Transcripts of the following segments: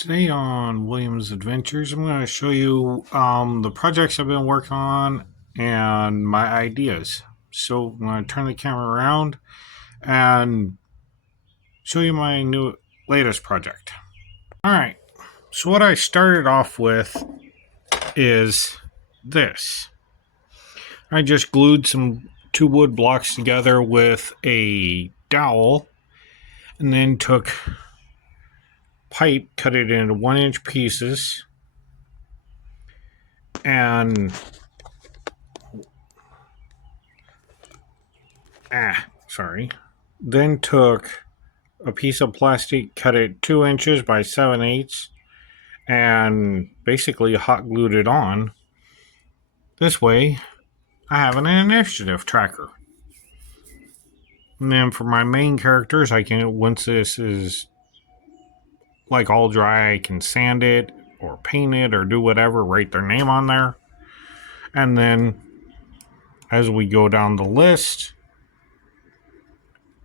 Today on William's Adventures, I'm going to show you the projects I've been working on and my ideas. So I'm going to turn the camera around and show you my latest project. Alright, so what I started off with is this. I just glued two wood blocks together with a dowel and then took pipe, cut it into 1-inch pieces, and then took a piece of plastic, cut it 2 inches by 7/8, and basically hot glued it on. This way, I have an initiative tracker. And then for my main characters, once this is like all dry, I can sand it or paint it or do whatever, write their name on there. And then as we go down the list,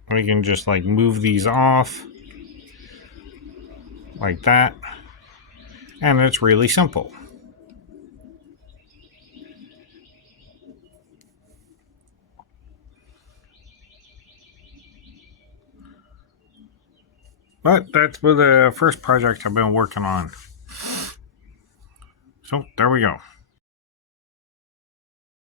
we can just like move these off like that. And it's really simple. But that's the first project I've been working on. So there we go.